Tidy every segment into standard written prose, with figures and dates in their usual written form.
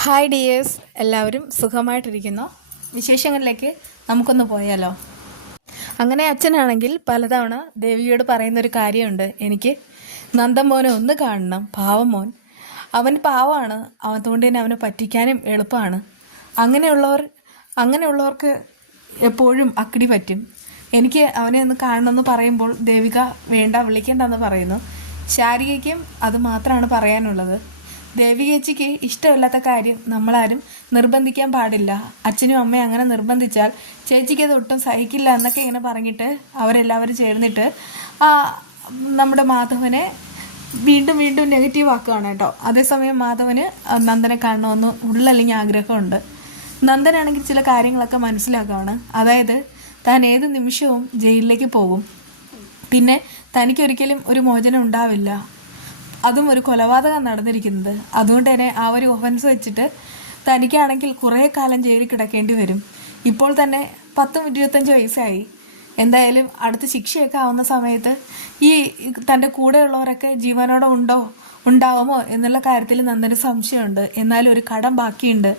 Hi dears, എല്ലാവരും സുഖമായിട്ടിരിക്കുന്നു. വിശേഷങ്ങളിലേക്ക് നമുക്കൊന്ന് പോയാലോ. അങ്ങനെ അച്ഛനാണെങ്കിൽ പലതവണ ദേവിയോട് പറയുന്നൊരു കാര്യമുണ്ട്, എനിക്ക് നന്ദൻ മോനെ ഒന്ന് കാണണം, പാവം മോൻ, അവൻ പാവമാണ്, അതുകൊണ്ട് തന്നെ അവനെ പറ്റിക്കാനും എളുപ്പമാണ്. അങ്ങനെയുള്ളവർക്ക് എപ്പോഴും അക്കിടി പറ്റും. എനിക്ക് അവനെ ഒന്ന് കാണണമെന്ന് പറയുമ്പോൾ ദേവിക വേണ്ട, വിളിക്കേണ്ടെന്ന് പറയുന്നു. ശാരികയ്ക്കും അത് മാത്രമാണ് പറയാനുള്ളത്. ദേവികേച്ചിക്ക് ഇഷ്ടമില്ലാത്ത കാര്യം നമ്മളാരും നിർബന്ധിക്കാൻ പാടില്ല. അച്ഛനും അമ്മയും അങ്ങനെ നിർബന്ധിച്ചാൽ ചേച്ചിക്ക് അത് ഒട്ടും സഹിക്കില്ല എന്നൊക്കെ ഇങ്ങനെ പറഞ്ഞിട്ട് അവരെല്ലാവരും ചേർന്നിട്ട് നമ്മുടെ മാധവനെ വീണ്ടും വീണ്ടും നെഗറ്റീവ് ആക്കുകയാണ് കേട്ടോ. അതേസമയം മാധവന് നന്ദനെ കാണണമെന്ന് ഉള്ളല്ലെങ്കിൽ ആഗ്രഹമുണ്ട്. നന്ദനാണെങ്കിൽ ചില കാര്യങ്ങളൊക്കെ മനസ്സിലാക്കുകയാണ്. അതായത് താൻ ഏത് നിമിഷവും ജയിലിലേക്ക് പോകും, പിന്നെ തനിക്കൊരിക്കലും ഒരു മോചനം ഉണ്ടാവില്ല, അതും ഒരു കൊലപാതകം നടന്നിരിക്കുന്നത്. അതുകൊണ്ട് തന്നെ ആ ഒരു ഒഫൻസ് വെച്ചിട്ട് തനിക്കാണെങ്കിൽ കുറേ കാലം ജയിലിൽ കിടക്കേണ്ടി വരും. ഇപ്പോൾ തന്നെ 10-25 വയസ്സായി. എന്തായാലും അടുത്ത ശിക്ഷയൊക്കെ ആവുന്ന സമയത്ത് ഈ തൻ്റെ കൂടെയുള്ളവരൊക്കെ ജീവനോടെ ഉണ്ടാവുമോ എന്നുള്ള കാര്യത്തിൽ നന്ദന് സംശയമുണ്ട്. എന്നാലും ഒരു കടം ബാക്കിയുണ്ട്,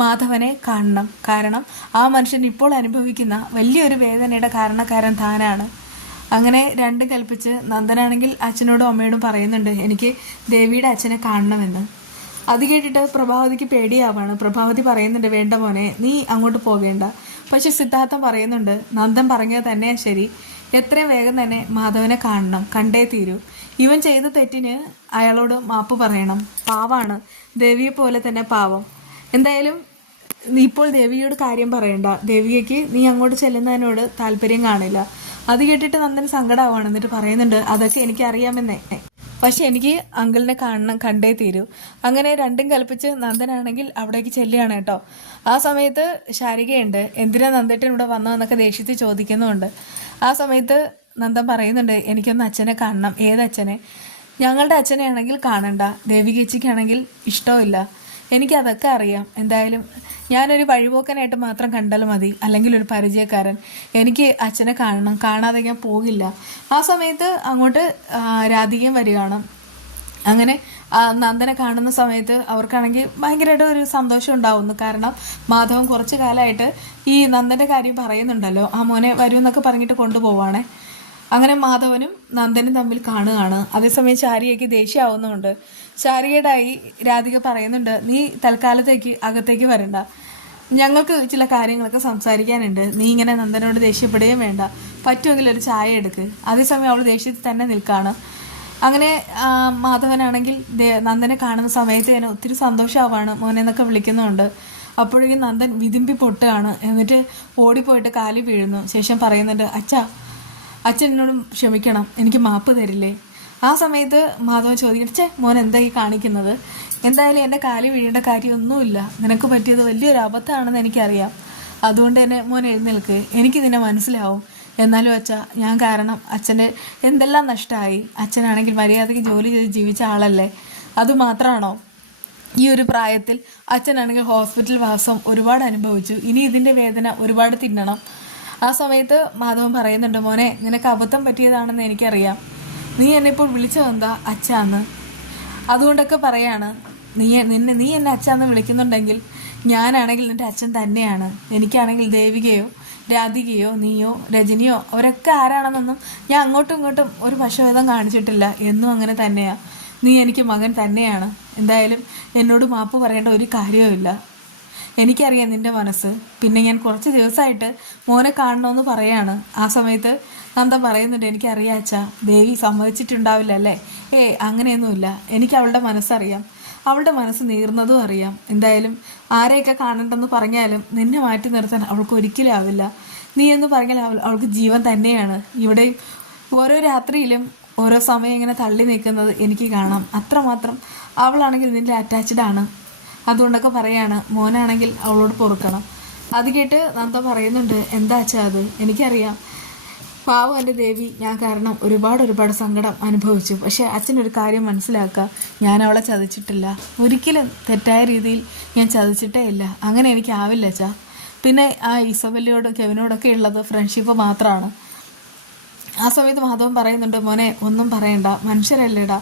മാധവനെ കാണണം. കാരണം ആ മനുഷ്യൻ ഇപ്പോൾ അനുഭവിക്കുന്ന വലിയൊരു വേദനയുടെ കാരണക്കാരൻ താനാണ്. അങ്ങനെ രണ്ടും കൽപ്പിച്ച് നന്ദനാണെങ്കിൽ അച്ഛനോടും അമ്മയോടും പറയുന്നുണ്ട്, എനിക്ക് ദേവിയുടെ അച്ഛനെ കാണണമെന്ന്. അത് കേട്ടിട്ട് പ്രഭാവതിക്ക് പേടിയാവാണ്. പ്രഭാവതി പറയുന്നുണ്ട്, വേണ്ട മോനെ, നീ അങ്ങോട്ട് പോകേണ്ട. പക്ഷെ സിദ്ധാർത്ഥൻ പറയുന്നുണ്ട്, നന്ദൻ പറഞ്ഞത് തന്നെയാ ശരി, എത്രയും വേഗം തന്നെ മാധവനെ കാണണം, കണ്ടേ തീരൂ. ഇവൻ ചെയ്ത തെറ്റിന് അയാളോട് മാപ്പ് പറയണം. പാവാണ്, ദേവിയെ പോലെ തന്നെ പാവം. എന്തായാലും ഇപ്പോൾ ദേവിയോട് കാര്യം പറയണ്ട, ദേവികയ്ക്ക് നീ അങ്ങോട്ട് ചെല്ലുന്നതിനോട് താല്പര്യം കാണില്ല. അത് കേട്ടിട്ട് നന്ദൻ സങ്കടമാവാണ്. എന്നിട്ട് പറയുന്നുണ്ട്, അതൊക്കെ എനിക്കറിയാമെന്നേ, പക്ഷെ എനിക്ക് അങ്കിളിനെ കാണണം, കണ്ടേ തീരൂ. അങ്ങനെ രണ്ടും കൽപ്പിച്ച് നന്ദനാണെങ്കിൽ അവിടേക്ക് ചെല്ലുകയാണ് കേട്ടോ. ആ സമയത്ത് ശാരികയുണ്ട്. എന്തിനാ നന്ദേട്ടൻ ഇവിടെ വന്നതെന്നൊക്കെ ദേഷ്യത്തിൽ ചോദിക്കുന്നുണ്ട്. ആ സമയത്ത് നന്ദൻ പറയുന്നുണ്ട്, എനിക്കൊന്ന് അച്ഛനെ കാണണം. ഏതച്ഛനെ? ഞങ്ങളുടെ അച്ഛനെ ആണെങ്കിൽ കാണണ്ട, ദേവികേച്ചിക്കാണെങ്കിൽ ഇഷ്ടമില്ല. എനിക്കതൊക്കെ അറിയാം. എന്തായാലും ഞാനൊരു വഴിപോക്കനായിട്ട് മാത്രം കണ്ടാൽ മതി, അല്ലെങ്കിൽ ഒരു പരിചയക്കാരൻ. എനിക്ക് അച്ഛനെ കാണണം, കാണാതെ ഞാൻ പോകില്ല. ആ സമയത്ത് അങ്ങോട്ട് രാധികയും വരികയാണ്. അങ്ങനെ നന്ദനെ കാണുന്ന സമയത്ത് അവർക്കാണെങ്കിൽ ഭയങ്കരമായിട്ട് ഒരു സന്തോഷം ഉണ്ടാവുന്നു. കാരണം മാധവൻ കുറച്ച് കാലമായിട്ട് ഈ നന്ദൻ്റെ കാര്യം പറയുന്നുണ്ടല്ലോ, ആ മോനെ വരുമെന്നൊക്കെ പറഞ്ഞിട്ട് കൊണ്ടുപോവാണേ. അങ്ങനെ മാധവനും നന്ദനും തമ്മിൽ കാണുകയാണ്. അതേസമയം ശാരികയ്ക്ക് ദേഷ്യമാവുന്നുണ്ട്. ശാരികയുടെയായി രാധിക പറയുന്നുണ്ട്, നീ തൽക്കാലത്തേക്ക് അകത്തേക്ക് വരണ്ട, ഞങ്ങൾക്ക് ചില കാര്യങ്ങളൊക്കെ സംസാരിക്കാനുണ്ട്. നീ ഇങ്ങനെ നന്ദനോട് ദേഷ്യപ്പെടുകയും വേണ്ട, പറ്റുമെങ്കിൽ ഒരു ചായ എടുക്ക്. അതേസമയം അവൾ ദേഷ്യത്തിൽ തന്നെ നിൽക്കുകയാണ്. അങ്ങനെ മാധവനാണെങ്കിൽ നന്ദനെ കാണുന്ന സമയത്ത് തന്നെ ഒത്തിരി സന്തോഷമാവാണ്, മോനെന്നൊക്കെ വിളിക്കുന്നുണ്ട്. അപ്പോഴേക്കും നന്ദൻ വിതുമ്പി പൊട്ടുകയാണ്. എന്നിട്ട് ഓടിപ്പോയിട്ട് കാലി വീഴുന്നു. ശേഷം പറയുന്നുണ്ട്, അച്ഛൻ എന്നോടും ക്ഷമിക്കണം, എനിക്ക് മാപ്പ് തരില്ലേ? ആ സമയത്ത് മാധവൻ ചോദിക്കട്ടെ, മോൻ എന്താ ഈ കാണിക്കുന്നത്? എന്തായാലും എൻ്റെ കാലി വീഴേണ്ട കാര്യമൊന്നുമില്ല, നിനക്ക് പറ്റിയത് വലിയൊരു അബദ്ധമാണെന്ന് എനിക്കറിയാം. അതുകൊണ്ട് തന്നെ മോൻ എഴുന്നേൽക്ക്, എനിക്കിതിനെ മനസ്സിലാവും. എന്നാലും ഞാൻ കാരണം അച്ഛൻ്റെ എന്തെല്ലാം നഷ്ടമായി. അച്ഛനാണെങ്കിൽ മര്യാദയ്ക്ക് ജോലി ചെയ്ത് ജീവിച്ച ആളല്ലേ. അതുമാത്രമാണോ, ഈ ഒരു പ്രായത്തിൽ അച്ഛനാണെങ്കിൽ ഹോസ്പിറ്റൽ വാസം ഒരുപാട് അനുഭവിച്ചു, ഇനി ഇതിൻ്റെ വേദന ഒരുപാട് തിന്നണം. ആ സമയത്ത് മാധവൻ പറയുന്നുണ്ട്, മോനെ, നിനക്ക് അബദ്ധം പറ്റിയതാണെന്ന് എനിക്കറിയാം. നീ എന്നെ ഇപ്പോൾ വിളിച്ചതെന്താ അച്ഛാന്ന്? അതുകൊണ്ടൊക്കെ പറയാണ്, നീ എന്നെ അച്ഛാന്ന് വിളിക്കുന്നുണ്ടെങ്കിൽ ഞാനാണെങ്കിൽ നിൻ്റെ അച്ഛൻ തന്നെയാണ്. എനിക്കാണെങ്കിൽ ദേവികയോ രാധികയോ നീയോ രജനിയോ അവരൊക്കെ ആരാണെന്നൊന്നും ഞാൻ അങ്ങോട്ടും ഇങ്ങോട്ടും ഒരു പക്ഷഭേദം കാണിച്ചിട്ടില്ല. എന്നും അങ്ങനെ തന്നെയാണ്. നീ എനിക്ക് മകൻ തന്നെയാണ്. എന്തായാലും എന്നോട് മാപ്പ് പറയേണ്ട ഒരു കാര്യവുമില്ല. എനിക്കറിയാം നിൻ്റെ മനസ്സ്. പിന്നെ ഞാൻ കുറച്ച് ദിവസമായിട്ട് മോനെ കാണണമെന്ന് പറയാണ്. ആ സമയത്ത് നന്ദൻ പറയുന്നുണ്ട്, എനിക്കറിയാം അച്ഛാ, ദേവി സമ്മതിച്ചിട്ടുണ്ടാവില്ല അല്ലേ? അങ്ങനെയൊന്നുമില്ല, എനിക്ക് അവളുടെ മനസ്സറിയാം, അവളുടെ മനസ്സ് നീർന്നതും അറിയാം. എന്തായാലും ആരെയൊക്കെ കാണണ്ടെന്ന് പറഞ്ഞാലും നിന്നെ മാറ്റി നിർത്താൻ അവൾക്ക് ഒരിക്കലും ആവില്ല. നീ എന്ന് പറഞ്ഞാൽ അവൾക്ക് ജീവൻ തന്നെയാണ്. ഇവിടെ ഓരോ രാത്രിയിലും ഓരോ സമയം ഇങ്ങനെ തള്ളി നിൽക്കുന്നത് എനിക്ക് കാണാം. അത്രമാത്രം അവളാണെങ്കിൽ നിൻ്റെ അറ്റാച്ച്ഡ് ആണ്. അതുകൊണ്ടൊക്കെ പറയാണ്, മോനാണെങ്കിൽ അവളോട് പൊറുക്കണം. അത് കേട്ട് നന്ദ പറയുന്നുണ്ട്, എന്താ അച്ഛാ അത്? എനിക്കറിയാം, പാവം എൻ്റെ ദേവി ഞാൻ കാരണം ഒരുപാട് സങ്കടം അനുഭവിച്ചു. പക്ഷേ അച്ഛനൊരു കാര്യം മനസ്സിലാക്കുക, ഞാൻ അവളെ ചതിച്ചിട്ടില്ല, ഒരിക്കലും തെറ്റായ രീതിയിൽ ഞാൻ ചതിച്ചിട്ടേ ഇല്ല. അങ്ങനെ എനിക്കാവില്ല അച്ഛാ. പിന്നെ ആ ഇസബെല്ലയോടും കെവിനോടൊക്കെ ഉള്ളത് ഫ്രണ്ട്ഷിപ്പ് മാത്രമാണ്. ആ സമയത്ത് മാധവൻ പറയുന്നുണ്ട്, മോനെ ഒന്നും പറയണ്ട, മനുഷ്യരല്ലേടാ,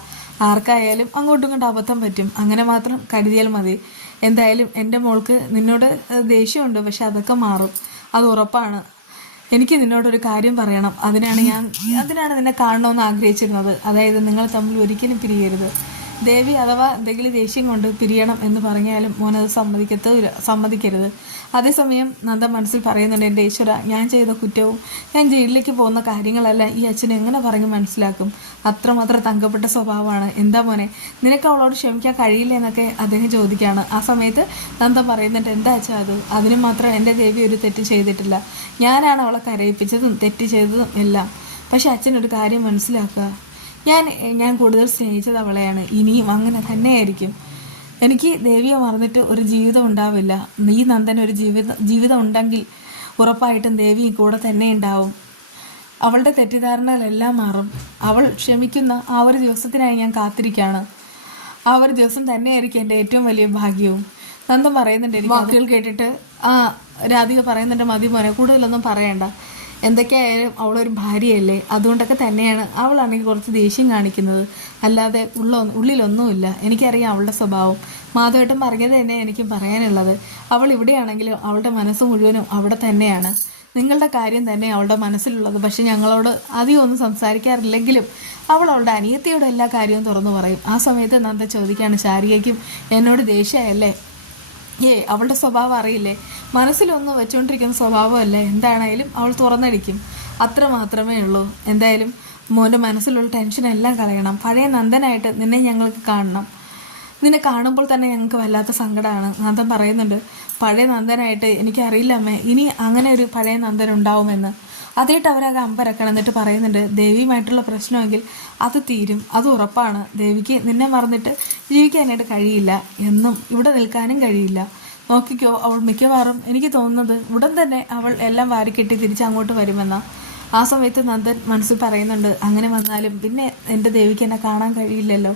ആർക്കായാലും അങ്ങോട്ടും ഇങ്ങോട്ടും അബദ്ധം പറ്റും, അങ്ങനെ മാത്രം കരുതിയാൽ മതി. എന്തായാലും എൻ്റെ മോൾക്ക് നിന്നോട് ദേഷ്യമുണ്ട്, പക്ഷെ അതൊക്കെ മാറും, അത് ഉറപ്പാണ്. എനിക്ക് നിന്നോടൊരു കാര്യം പറയണം. അതിനാണ് നിന്നെ കാണണമെന്ന് ആഗ്രഹിച്ചിരുന്നത്. അതായത് നിങ്ങൾ തമ്മിൽ ഒരിക്കലും പിരിയരുത്. ദേവി അഥവാ എന്തെങ്കിലും ദേഷ്യം കൊണ്ട് പിരിയണം എന്ന് പറഞ്ഞാലും മോനത് സമ്മതിക്കരുത്. അതേസമയം നന്ദ മനസ്സിൽ പറയുന്നുണ്ട്, എൻ്റെ ഈശ്വര, ഞാൻ ചെയ്ത കുറ്റവും ഞാൻ ജയിലിലേക്ക് പോകുന്ന കാര്യങ്ങളെല്ലാം ഈ അച്ഛൻ എങ്ങനെ പറഞ്ഞ് മനസ്സിലാക്കും? അത്രമാത്രം തങ്കപ്പെട്ട സ്വഭാവമാണ്. എന്താ മോനെ, നിനക്ക് അവളോട് ക്ഷമിക്കാൻ കഴിയില്ല എന്നൊക്കെ അദ്ദേഹം ചോദിക്കുകയാണ്. ആ സമയത്ത് നന്ദ പറയുന്നുണ്ട്, എന്താ അച്ഛാ അതിന് മാത്രം എൻ്റെ ദേവി ഒരു തെറ്റ് ചെയ്തിട്ടില്ല. ഞാനാണ് അവളെ കരയിപ്പിച്ചതും തെറ്റ് ചെയ്തതും എല്ലാം. പക്ഷെ അച്ഛനൊരു കാര്യം മനസ്സിലാക്കുക, ഞാൻ കൂടുതൽ സ്നേഹിച്ചത് അവളെയാണ്. ഇനിയും അങ്ങനെ തന്നെയായിരിക്കും. എനിക്ക് ദേവിയെ മറന്നിട്ട് ഒരു ജീവിതം ഉണ്ടാവില്ല. ഈ നന്ദന് ഒരു ജീവിതം ഉണ്ടെങ്കിൽ ഉറപ്പായിട്ടും ദേവി കൂടെ തന്നെ ഉണ്ടാവും. അവളുടെ തെറ്റിദ്ധാരണകളെല്ലാം മാറും. അവൾ ക്ഷമിക്കുന്ന ആ ഒരു ദിവസത്തിനായി ഞാൻ കാത്തിരിക്കുകയാണ്. ആ ഒരു ദിവസം തന്നെയായിരിക്കും എൻ്റെ ഏറ്റവും വലിയ ഭാഗ്യവും. നന്ദൻ പറയുന്നുണ്ട്, എനിക്ക് വാക്കുകൾ കേട്ടിട്ട് രാധിക പറയുന്നുണ്ട്, മതി മോനെ, കൂടുതലൊന്നും പറയണ്ട. എന്തൊക്കെയായാലും അവളൊരു ഭാര്യയല്ലേ, അതുകൊണ്ടൊക്കെ തന്നെയാണ് അവളാണെങ്കിൽ കുറച്ച് ദേഷ്യം കാണിക്കുന്നത്, അല്ലാതെ ഉള്ളിലൊന്നുമില്ല. എനിക്കറിയാം അവളുടെ സ്വഭാവം. മാധവേട്ടൻ പറഞ്ഞത് തന്നെ എനിക്കും പറയാനുള്ളത്. അവൾ ഇവിടെയാണെങ്കിലും അവളുടെ മനസ്സ് മുഴുവനും അവിടെ തന്നെയാണ്. നിങ്ങളുടെ കാര്യം തന്നെ അവളുടെ മനസ്സിലുള്ളത്. പക്ഷെ ഞങ്ങളോട് അധികം ഒന്നും സംസാരിക്കാറില്ലെങ്കിലും അവളുടെ അനിയത്തിയോട് എല്ലാ കാര്യവും തുറന്നു പറയും. ആ സമയത്ത് നന്ദ ചോദിക്കുകയാണ്, ശാരികയ്ക്കും എന്നോട് ദേഷ്യമായല്ലേ? അവളുടെ സ്വഭാവം അറിയില്ലേ? മനസ്സിലൊന്നും വെച്ചുകൊണ്ടിരിക്കുന്ന സ്വഭാവമല്ലേ? എന്താണേലും അവൾ തുറന്നടിക്കും, അത്ര മാത്രമേ ഉള്ളൂ. എന്തായാലും മോൻ്റെ മനസ്സിലുള്ള ടെൻഷനെല്ലാം കളയണം. പഴയ നന്ദനായിട്ട് നിന്നെ ഞങ്ങൾക്ക് കാണണം. നിന്നെ കാണുമ്പോൾ തന്നെ ഞങ്ങൾക്ക് വല്ലാത്ത സങ്കടമാണ്. നന്ദൻ പറയുന്നുണ്ട്, പഴയ നന്ദനായിട്ട് എനിക്കറിയില്ല അമ്മേ, ഇനി അങ്ങനെ ഒരു പഴയ നന്ദൻ ഉണ്ടാവുമെന്ന്. അതായിട്ട് അവരൊക്കെ അമ്പരക്കണം. എന്നിട്ട് പറയുന്നുണ്ട്, ദേവിയുമായിട്ടുള്ള പ്രശ്നമെങ്കിൽ അത് തീരും, അത് ഉറപ്പാണ്. ദേവിക്ക് നിന്നെ മറന്നിട്ട് ജീവിക്കാനായിട്ട് കഴിയില്ല, എന്നും ഇവിടെ നിൽക്കാനും കഴിയില്ല. നോക്കിക്കോ, അവൾ മിക്കവാറും എനിക്ക് തോന്നുന്നത് ഉടൻ തന്നെ അവൾ എല്ലാം വാരിക്കെട്ടി തിരിച്ചങ്ങോട്ട് വരുമെന്നാ. ആ സമയത്ത് നന്ദൻ മനസ്സിൽ പറയുന്നുണ്ട്, അങ്ങനെ വന്നാലും പിന്നെ എൻ്റെ ദേവിക്ക് എന്നെ കാണാൻ കഴിയില്ലല്ലോ,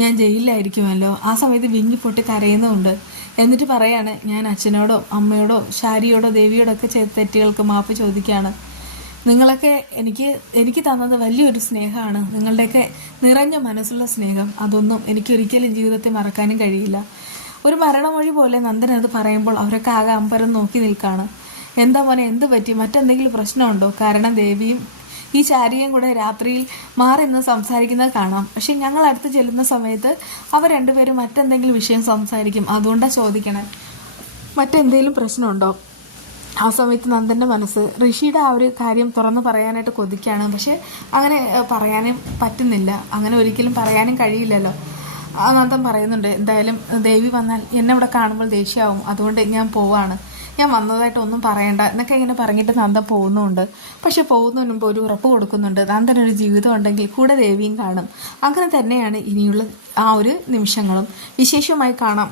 ഞാൻ ജയിലിലായിരിക്കുമല്ലോ. ആ സമയത്ത് വിങ്ങി പൊട്ടി കരയുന്നുമുണ്ട്. എന്നിട്ട് പറയാണ്, ഞാൻ അച്ഛനോടോ അമ്മയോടോ ശാരിയോടോ ദേവിയോടോ ഒക്കെ ചെയ്ത തെറ്റുകൾക്ക് മാപ്പ് ചോദിക്കുകയാണ്. നിങ്ങളൊക്കെ എനിക്ക് തന്നത് വലിയൊരു സ്നേഹമാണ്. നിങ്ങളുടെയൊക്കെ നിറഞ്ഞ മനസ്സുള്ള സ്നേഹം, അതൊന്നും എനിക്കൊരിക്കലും ജീവിതത്തിൽ മറക്കാനും കഴിയില്ല. ഒരു മരണമൊഴി പോലെ നന്ദൻ അത് പറയുമ്പോൾ അവരൊക്കെ ആകെ അമ്പരം നോക്കി നിൽക്കുകയാണ്. എന്താ മോനെ, എന്ത് പറ്റി? മറ്റെന്തെങ്കിലും പ്രശ്നമുണ്ടോ? കാരണം ദേവിയും ഈ ശാരികയും കൂടെ രാത്രിയിൽ മാറി നിന്ന് സംസാരിക്കുന്നത് കാണാം. പക്ഷെ ഞങ്ങൾ അടുത്ത് ചെല്ലുന്ന സമയത്ത് അവർ രണ്ടുപേരും മറ്റെന്തെങ്കിലും വിഷയം സംസാരിക്കും. അതുകൊണ്ടാണ് ചോദിക്കണേ, മറ്റെന്തെങ്കിലും പ്രശ്നമുണ്ടോ? ആ സമയത്ത് നന്ദൻ്റെ മനസ്സ് ഋഷിയുടെ ആ ഒരു കാര്യം തുറന്ന് പറയാനായിട്ട് കൊതിക്കുകയാണ്. പക്ഷെ അങ്ങനെ പറയാനും പറ്റുന്നില്ല, അങ്ങനെ ഒരിക്കലും പറയാനും കഴിയില്ലല്ലോ. ആ നന്ദൻ പറയുന്നുണ്ട്, എന്തായാലും ദേവി വന്നാൽ എന്നെ ഇവിടെ കാണുമ്പോൾ ദേഷ്യമാവും, അതുകൊണ്ട് ഞാൻ പോവാണ്, ഞാൻ വന്നതായിട്ട് ഒന്നും പറയണ്ട എന്നൊക്കെ ഇങ്ങനെ പറഞ്ഞിട്ട് നന്ദൻ പോകുന്നുണ്ട്. പക്ഷെ പോകുന്നതിന് മുമ്പ് ഒരു ഉറപ്പ് കൊടുക്കുന്നുണ്ട്, നന്ദനൊരു ജീവിതം ഉണ്ടെങ്കിൽ കൂടെ ദേവിയും കാണും. അങ്ങനെ തന്നെയാണ് ഇനിയുള്ള ആ ഒരു നിമിഷങ്ങളും. വിശേഷമായി കാണാം.